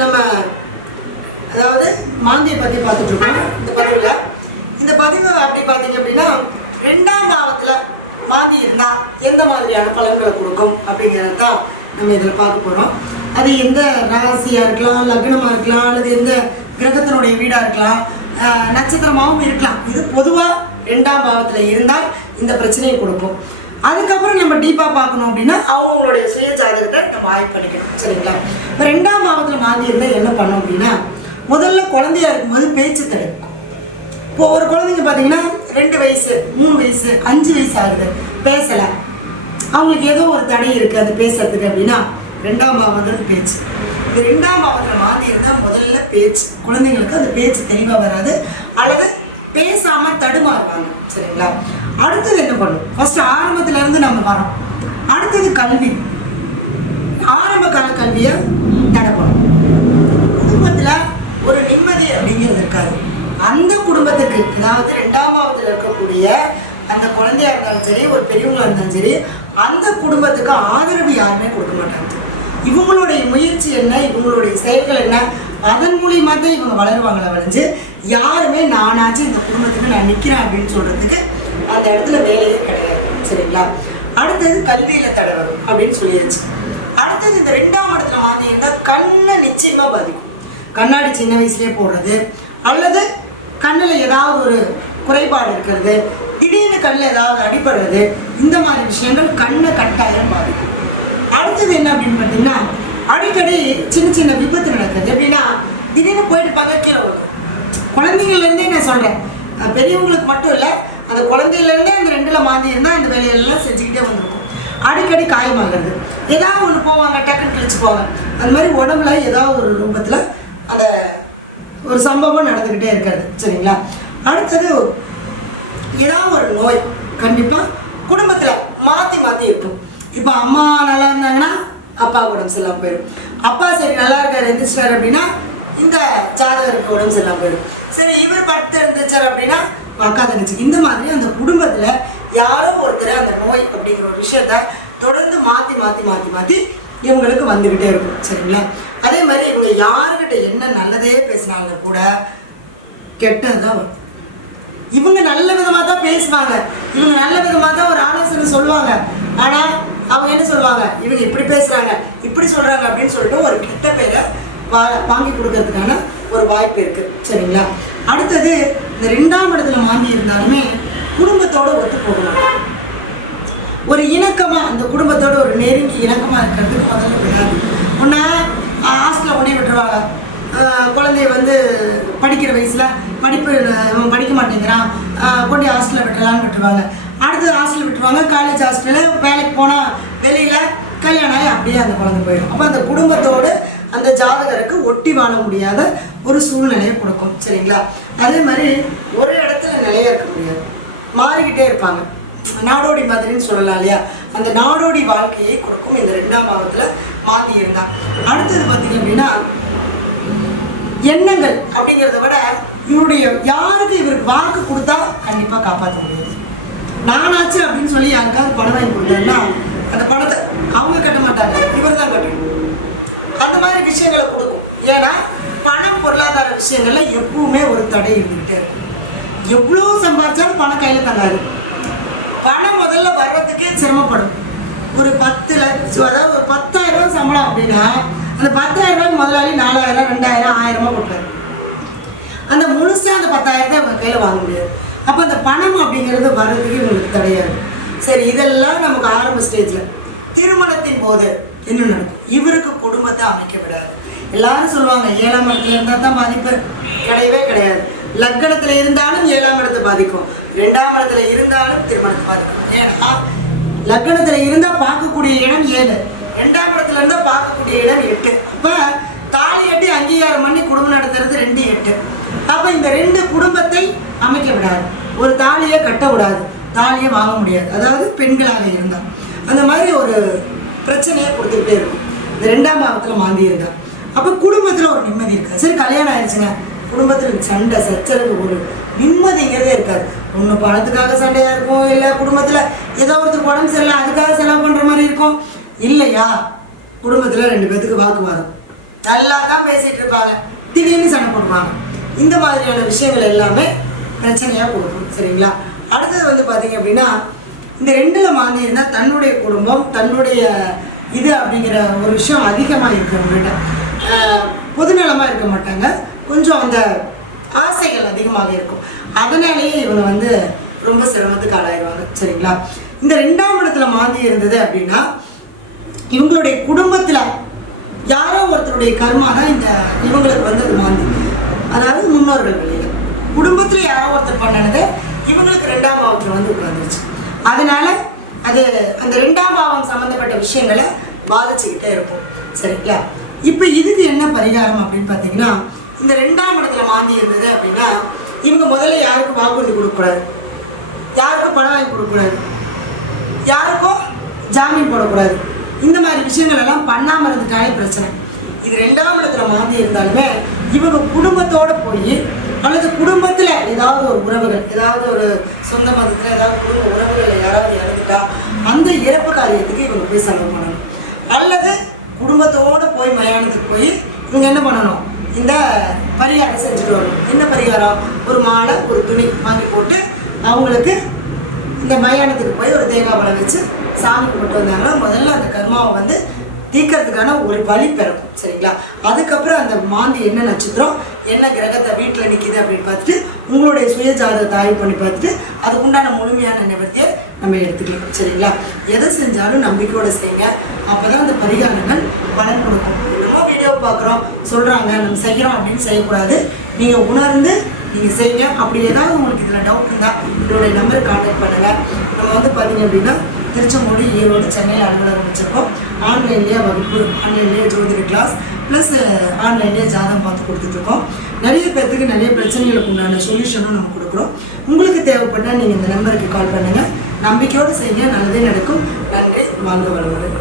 நம்ம அதாவது மாந்தியை பற்றி பார்த்துட்டு இருக்கோம் இந்த பதிவில். இந்த பதிவு அப்படி பார்த்தீங்க அப்படின்னா 2ஆம் பாவத்தில் மாந்தி இருந்தால் எந்த மாதிரியான பலன்களை கொடுக்கும் அப்படிங்கிறத தான் நம்ம இதில் பார்க்க போகிறோம். அது எந்த ராசியாக இருக்கலாம், லக்னமாக இருக்கலாம், அல்லது எந்த கிரகத்தினுடைய வீடாக இருக்கலாம், நட்சத்திரமாகவும் இருக்கலாம். இது பொதுவாக 2ஆம் பாவத்தில் இருந்தால் இந்த பிரச்சனையை கொடுக்கும். அதுக்கப்புறம் நம்ம டீப்பாக பார்க்கணும் அப்படின்னா அவங்களுடைய சுய ஜாதகத்தை நம்ம ஆய்வு பண்ணிக்கணும். சரிங்களா? இப்போ 2ஆம் பாவத்தில் மாந்தி இருந்தால் என்ன பண்ணோம் அப்படின்னா, முதல்ல குழந்தையா இருக்கும்போது பேச்சு தடை. இப்போ ஒரு குழந்தைங்க பார்த்தீங்கன்னா 2 வயசு 3 வயசு 5 வயசு ஆகுது, பேசலை, அவங்களுக்கு ஏதோ ஒரு தடை இருக்குது அது பேசுறதுக்கு அப்படின்னா 2ஆம் பாவம் பேச்சு. இந்த 2ஆம் பாவத்தில் மாந்தி இருந்தால் முதல்ல பேச்சு, குழந்தைங்களுக்கு அந்த பேச்சு தெளிவாக வராது அல்லது பேசாமல் தடுமாறுவாங்க. சரிங்களா? அடுத்தது என்ன பண்ணும்? ஃபர்ஸ்ட் ஆரம்பத்திலேருந்து நம்ம வரோம். அடுத்தது கல்வி, ஆரம்ப கால கல்வியை தடை பண்ணும். குடும்பத்தில் ஒரு நிம்மதி அப்படிங்கிறது இருக்காது. அந்த குடும்பத்துக்கு, அதாவது 2ஆம் பாவத்தில் இருக்கக்கூடிய அந்த குழந்தையா இருந்தாலும் சரி, ஒரு பெரியவங்களா இருந்தாலும் சரி, அந்த குடும்பத்துக்கு ஆதரவு யாருமே கொடுக்க மாட்டாங்க. இவங்களுடைய முயற்சி என்ன, இவங்களுடைய செயல்கள் என்ன, அதன் மூலியமாக தான் இவங்க வளருவாங்களே வளைஞ்சு யாருமே நானாச்சும் இந்த குடும்பத்துக்கு நான் நிற்கிறேன் அப்படின்னு சொல்கிறதுக்கு அந்த இடத்துல வேலையே கிடையாது. சரிங்களா? அடுத்தது கல்வியில் தடை வரும் அப்படின்னு சொல்லிடுச்சு. அடுத்தது இந்த 2ஆம் இடத்துல மாந்தி இருந்தால் கண்ணை நிச்சயமாக பாதிக்கும். கண்ணாடி சின்ன வயசுலேயே போடுறது அல்லது கண்ணில் ஏதாவது ஒரு குறைபாடு இருக்கிறது, திடீர்னு கண்ணில் ஏதாவது அடிபடுறது, இந்த மாதிரி விஷயங்கள் கண்ணை கட்டாயம் பாதிக்கும். அடுத்தது என்ன அப்படின்னு பார்த்தீங்கன்னா, அடிக்கடி சின்ன சின்ன விபத்து நடக்குது. எப்படின்னா திடீர்னு போயிட்டு பார்க்க கீழே வரும். குழந்தைங்கள்லேருந்தே நான் சொல்கிறேன், பெரியவங்களுக்கு மட்டும் இல்லை, அந்த குழந்தையிலேருந்தே அந்த 2ல் மாந்தி இருந்தால் அந்த வேலையெல்லாம் செஞ்சுக்கிட்டே வந்துருக்கும். அடிக்கடி காயமாகிறது, ஏதாவது ஒன்று போவாங்க, டக்குன்னு கிழிச்சு போவாங்க. அந்த மாதிரி உடம்புல ஏதாவது ஒரு ரூபத்தில் அந்த ஒரு சம்பவம் நடந்துக்கிட்டே இருக்காது. சரிங்களா? அடுத்தது ஏதாவது ஒரு நோய் கண்டிப்பாக குடும்பத்தில் மாற்றி மாற்றி இருக்கும். இப்போ அம்மா நல்லா இருந்தாங்கன்னா அப்பா உடம்பு சரியில்லாமல் போயிடும். அப்பா சரி நல்லா இருக்கார் எழுந்திரிச்சார் அப்படின்னா இந்த ஜாதகருக்கு உடம்பு சரியில்லாமல் போயிடும். சரி இவர் படுத்து எழுந்திரிச்சார் அப்படின்னா அக்கா தங்கச்சி, இந்த மாதிரி அந்த குடும்பத்தில் யாரோ ஒருத்தர் அந்த நோய் அப்படிங்கிற ஒரு விஷயத்த தொடர்ந்து மாற்றி மாற்றி மாற்றி மாற்றி இவங்களுக்கு வந்துக்கிட்டே இருக்கும். சரிங்களா? அதே மாதிரி இவங்க யாருக்கிட்ட என்ன நல்லதே பேசினாலும் கூட கெட்டது தான் வரும். இவங்க நல்ல விதமாக தான் பேசுவாங்க, இவங்க நல்ல விதமாக தான் ஒரு ஆலோசனை சொல்லுவாங்க. ஆனால் அவங்க என்ன சொல்லுவாங்க, இவங்க இப்படி பேசுகிறாங்க, இப்படி சொல்கிறாங்க அப்படின்னு சொல்லிட்டு ஒரு கெட்ட பேரை வாங்கி கொடுக்கறதுக்கான ஒரு வாய்ப்பு இருக்குது. சரிங்களா? அடுத்தது இந்த 2ஆம் இடத்துல மாந்தி இருந்தாலுமே குடும்பத்தோடு ஒத்து போகணும். ஒரு இணக்கமாக அந்த குடும்பத்தோடு ஒரு நெருங்கி இணக்கமாக இருக்கிறதுக்கு முதல்ல விடாது. ஒன்றா ஹாஸ்டலில் கொண்டே விட்டுருவாங்க. குழந்தைய படிக்கிற வயசில் படிக்க மாட்டேங்கிறான், கொண்டு ஹாஸ்டலில் விட்டுறலான்னு விட்டுருவாங்க. அடுத்தது ஹாஸ்டலில் விட்டுருவாங்க, காலேஜ் ஹாஸ்டலில் வேலைக்கு போனால் வெளியில் கல்யாணம் ஆகி அப்படியே அந்த குழந்தை போயிடும். அப்போ அந்த குடும்பத்தோடு அந்த ஜாதகருக்கு ஒட்டி வாழ முடியாத ஒரு சூழ்நிலையை கொடுக்கும். சரிங்களா? அதே மாதிரி ஒரு இடத்துல நிலையா இருக்க முடியாது, மாறிக்கிட்டே இருப்பாங்க. நாடோடி மாதிரின்னு சொல்லலாம் இல்லையா? அந்த நாடோடி வாழ்க்கையை கொடுக்கும் இந்த 2ஆம் பாவத்தில் மாந்தி இருந்தால். அடுத்தது பார்த்தீங்க அப்படின்னா எண்ணங்கள் அப்படிங்கிறத விட இவருடைய யாருக்கு இவருக்கு வாக்கு கொடுத்தா கண்டிப்பாக காப்பாற்ற முடியாது. நானாச்சு அப்படின்னு சொல்லி யாருக்காவது பணம் வாங்கி கொடுத்தாருன்னா அந்த பணத்தை அவங்க கட்ட மாட்டாங்க, இவர் தான் கட்டணும். அந்த மாதிரி விஷயங்களை கொடுக்கும். ஏன்னா பணம் பொருளாதார விஷயங்கள்ல எப்பவுமே ஒரு தடை இருந்துகிட்டே இருக்கும். எவ்வளோ சம்பாதிச்சாலும் பணம் கையில் தங்காது. பணம் முதல்ல வர்றதுக்கே சிரமப்படும். ஒரு 10 லட்சம், அதாவது ஒரு 10,000 ரூபாய் சம்பளம் அப்படின்னா அந்த 10,000 ரூபாய்க்கு முதலாளி 4,000 2,000 1000 கொடுப்பாரு. அந்த முழுசாக அந்த 10,000 அவங்க கையில் வாங்க முடியாது. அப்போ அந்த பணம் அப்படிங்கிறது வர்றதுக்கு இவங்களுக்கு தடையாது. சரி, இதெல்லாம் நமக்கு ஆரம்ப ஸ்டேஜில். திருமணத்தின் போது என்ன நடக்கும்? இவருக்கு குடும்பத்தை அமைக்க விடாது. எல்லாரும் சொல்லுவாங்க 7ஆம் இடத்துல இருந்தால் தான் பாதிப்பு. கிடையவே கிடையாது. லக்னத்தில் இருந்தாலும் 7ஆம் இடத்தை பாதிக்கும், 2ஆம் இடத்துல இருந்தாலும் திருமணத்தை பாதிக்கும். ஏன்னா லக்னத்தில் இருந்தால் பார்க்கக்கூடிய இடம் 7, 2ஆம் இடத்துல இருந்தால் பார்க்கக்கூடிய இடம் 8. அப்போ தாலி கட்டி அங்கீகாரம் பண்ணி குடும்பம் நடத்துறது 2 8. அப்போ இந்த 2 குடும்பத்தை அமைக்க விடாது. ஒரு தாலியை கட்ட விடாது, தாலியை வாங்க முடியாது. அதாவது பெண்களாக இருந்தால் அந்த மாதிரி ஒரு பிரச்சனையை கொடுத்துக்கிட்டே இருக்கும் இந்த 2ஆம் பாவத்தில் மாந்தி இருந்தால். அப்போ குடும்பத்தில் ஒரு நிம்மதி இருக்காது. சரி கல்யாணம் ஆயிடுச்சுங்க, குடும்பத்தில் சண்டை சச்சரவு, ஒரு நிம்மதிங்கிறதே இருக்காது. ஒன்று பணத்துக்காக சண்டையாக இருக்கும், இல்லை குடும்பத்தில் ஏதோ ஒருத்தர் உடம்பு சரியில்லை அதுக்காக செலவு பண்ணுற மாதிரி இருக்கும், இல்லையா குடும்பத்தில் 2 பேத்துக்கு வாக்குவாதம், நல்லா தான் பேசிகிட்டு இருப்பாங்க, திடீர்னு சண்டை போடுவாங்க. இந்த மாதிரியான விஷயங்கள் எல்லாமே பிரச்சனையாக கொடுக்கும். சரிங்களா? அடுத்தது வந்து பார்த்தீங்க அப்படின்னா, இந்த 2ல் மாந்தி இருந்தால் தன்னுடைய குடும்பம், தன்னுடைய இது அப்படிங்கிற ஒரு விஷயம் அதிகமாக இருக்கிறவங்ககிட்ட பொதுநலமாக இருக்க மாட்டாங்க. கொஞ்சம் அந்த ஆசைகள் அதிகமாக இருக்கும். அதனாலேயே இவங்க வந்து ரொம்ப சிரமத்துக்கு ஆளாயிருவாங்க. சரிங்களா? இந்த 2ஆம் இடத்துல மாந்தி இருந்தது அப்படின்னா, இவங்களுடைய குடும்பத்தில் யாரோ ஒருத்தருடைய கர்மா தான் இவங்களுக்கு வந்து அது மாந்தி. அதாவது முன்னோர்கள் வழியில் குடும்பத்தில் யாரோ ஒருத்தர் பண்ணினது இவங்களுக்கு 2ஆம் பாவத்தில் வந்து உட்காந்துருச்சு. அதனால அது அந்த 2ஆம் பாவம் சம்மந்தப்பட்ட விஷயங்களை பாதிச்சுக்கிட்டே இருக்கும். சரிங்களா? இப்போ இதுக்கு என்ன பரிகாரம் அப்படின்னு பார்த்தீங்கன்னா, இந்த 2ஆம் இடத்துல மாந்தி இருந்தது அப்படின்னா, இவங்க முதல்ல யாருக்கும் வாக்குறுதி கொடுக்கக்கூடாது, யாருக்கும் பணம் வாங்கி கொடுக்கக்கூடாது, யாருக்கும் ஜாமீன் போடக்கூடாது. இந்த மாதிரி விஷயங்கள் எல்லாம் பண்ணாமல் இருந்துட்டாலே பிரச்சனை. இது 2ஆம் இடத்துல மாந்தி இருந்தாலுமே இவங்க குடும்பத்தோடு போய் அல்லது குடும்பத்தில் ஏதாவது ஒரு உறவுகள், ஏதாவது ஒரு சொந்த மதத்தில் ஏதாவது குடும்ப உறவுகளில் யாராவது இறந்துட்டா அந்த இறப்பு காரியத்துக்கு இவங்க போய் செலவு பண்ணணும். அல்லது குடும்பத்தோடு போய் மயானத்துக்கு போய் இவங்க என்ன பண்ணணும், இந்த பரிகாரம் செஞ்சுட்டு வரணும். என்ன பரிகாரம்? ஒரு மாலை, ஒரு துணி வாங்கி போட்டு அவங்களுக்கு இந்த மயானத்துக்கு போய் ஒரு தேங்காய் பழம் வச்சு சாமி கும்பிட்டு வந்தாங்கன்னா முதல்ல அந்த கர்மாவை வந்து தீர்க்கறதுக்கான ஒரு வழி பிறக்கும். சரிங்களா? அதுக்கப்புறம் அந்த மாந்தி என்ன நட்சத்திரம், என்ன கிரகத்தை வீட்டில் நிற்கிது அப்படின்னு பார்த்துட்டு உங்களுடைய சுய ஜாதகத்தை ஆய்வு பண்ணி பார்த்துட்டு அதுக்குண்டான முழுமையான நிவர்த்தியை நம்ம எடுத்துக்கலாம். சரிங்களா? எதை செஞ்சாலும் நம்பிக்கையோடு செய்யுங்க. அப்போ தான் அந்த பரிகாரங்கள் பலன் கொடுக்கும். நம்ம வீடியோ பார்க்குறோம், சொல்கிறாங்க, நம்ம செய்கிறோம் அப்படின்னு செய்யக்கூடாது. நீங்கள் உணர்ந்து நீங்கள் செய்யுங்க. அப்படி ஏதாவது உங்களுக்கு இதில் டவுட் இருந்தால் என்னுடைய நம்பருக்கு கான்டாக்ட் பண்ணுங்கள். நம்ம வந்து பார்த்தீங்க அப்படின்னா திருச்செங்கோடு, ஈரோடு, சென்னையில் அலுவலகம் வச்சுருக்கோம். ஆன்லைன்லேயே வகுப்பு, ஆன்லைன்லேயே ஜோதிட கிளாஸ் ப்ளஸ் ஆன்லைன்லேயே ஜாதகம் பார்த்து கொடுத்துட்ருக்கோம். நிறைய பேர்த்துக்கு நிறைய பிரச்சனைகளுக்கு உண்டான சொல்யூஷனும் நம்ம கொடுக்குறோம். உங்களுக்கு தேவைப்பட்டால் நீங்கள் இந்த நம்பருக்கு கால் பண்ணுங்கள். நம்பிக்கையோடு செய்யுங்க, நல்லதே நடக்கும். நன்றி. வாழ்க வளமுடன்.